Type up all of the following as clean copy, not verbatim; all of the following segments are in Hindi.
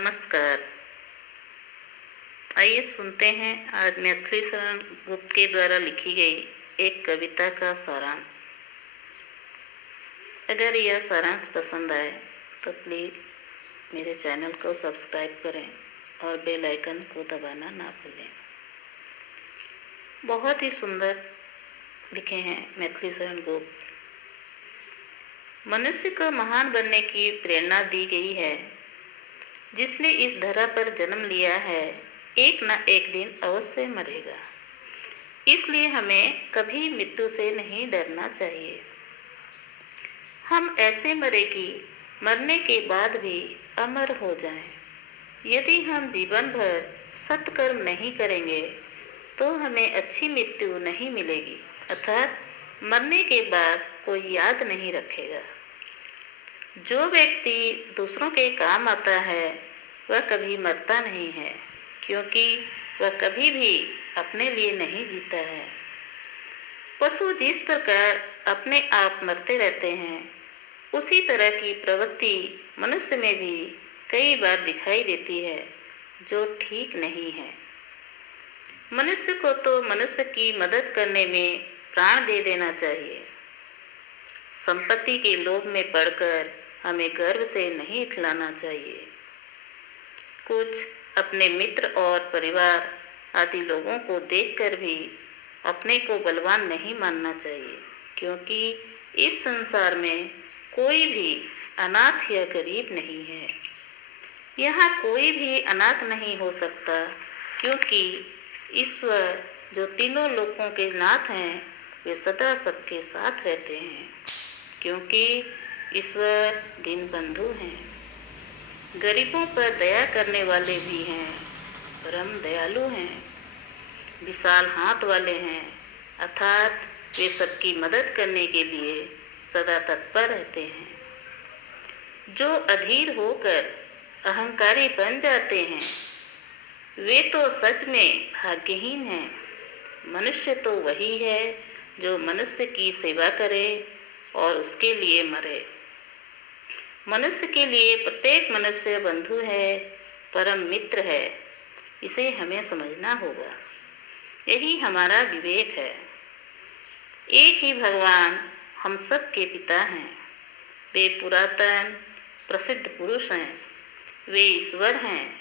नमस्कार। आइए सुनते हैं आज मैथिली शरण गुप्त के द्वारा लिखी गई एक कविता का सारांश। अगर यह सारांश पसंद आए तो प्लीज़ मेरे चैनल को सब्सक्राइब करें और बेल आइकन को दबाना ना भूलें। बहुत ही सुंदर लिखे हैं मैथिली शरण गुप्त। मनुष्य को महान बनने की प्रेरणा दी गई है। जिसने इस धरा पर जन्म लिया है एक न एक दिन अवश्य मरेगा। इसलिए हमें कभी मृत्यु से नहीं डरना चाहिए। हम ऐसे मरे कि मरने के बाद भी अमर हो जाएं। यदि हम जीवन भर सत्कर्म नहीं करेंगे तो हमें अच्छी मृत्यु नहीं मिलेगी, अर्थात मरने के बाद कोई याद नहीं रखेगा। जो व्यक्ति दूसरों के काम आता है वह कभी मरता नहीं है, क्योंकि वह कभी भी अपने लिए नहीं जीता है। पशु जिस प्रकार अपने आप मरते रहते हैं, उसी तरह की प्रवृत्ति मनुष्य में भी कई बार दिखाई देती है, जो ठीक नहीं है। मनुष्य को तो मनुष्य की मदद करने में प्राण दे देना चाहिए। संपत्ति के लोभ में पड़कर हमें गर्व से नहीं खिलाना चाहिए। कुछ अपने मित्र और परिवार आदि लोगों को देखकर भी अपने को बलवान नहीं मानना चाहिए, क्योंकि इस संसार में कोई भी अनाथ या गरीब नहीं है। यहाँ कोई भी अनाथ नहीं हो सकता, क्योंकि ईश्वर जो तीनों लोकों के नाथ हैं वे सदा सबके साथ रहते हैं, क्योंकि ईश्वर दीनबंधु हैं। गरीबों पर दया करने वाले भी हैं, परम दयालु हैं, विशाल हाथ वाले हैं, अर्थात वे सबकी मदद करने के लिए सदा तत्पर रहते हैं। जो अधीर होकर अहंकारी बन जाते हैं वे तो सच में भाग्यहीन हैं। मनुष्य तो वही है जो मनुष्य की सेवा करे और उसके लिए मरे। मनुष्य के लिए प्रत्येक मनुष्य बंधु है, परम मित्र है। इसे हमें समझना होगा। यही हमारा विवेक है। एक ही भगवान हम सब के पिता हैं। वे पुरातन प्रसिद्ध पुरुष हैं। वे ईश्वर हैं।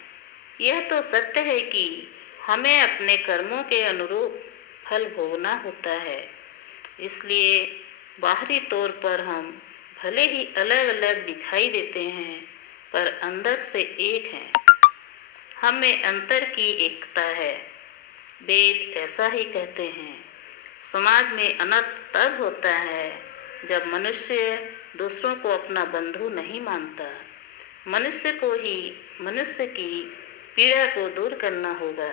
यह तो सत्य है कि हमें अपने कर्मों के अनुरूप फल भोगना होता है। इसलिए बाहरी तौर पर हम भले ही अलग अलग दिखाई देते हैं, पर अंदर से एक हैं। हमें अंतर की एकता है। वेद ऐसा ही कहते हैं। समाज में अनर्थ तब होता है जब मनुष्य दूसरों को अपना बंधु नहीं मानता। मनुष्य को ही मनुष्य की पीड़ा को दूर करना होगा।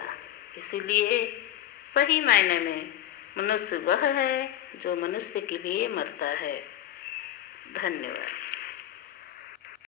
इसीलिए सही मायने में मनुष्य वह है जो मनुष्य के लिए मरता है। धन्यवाद।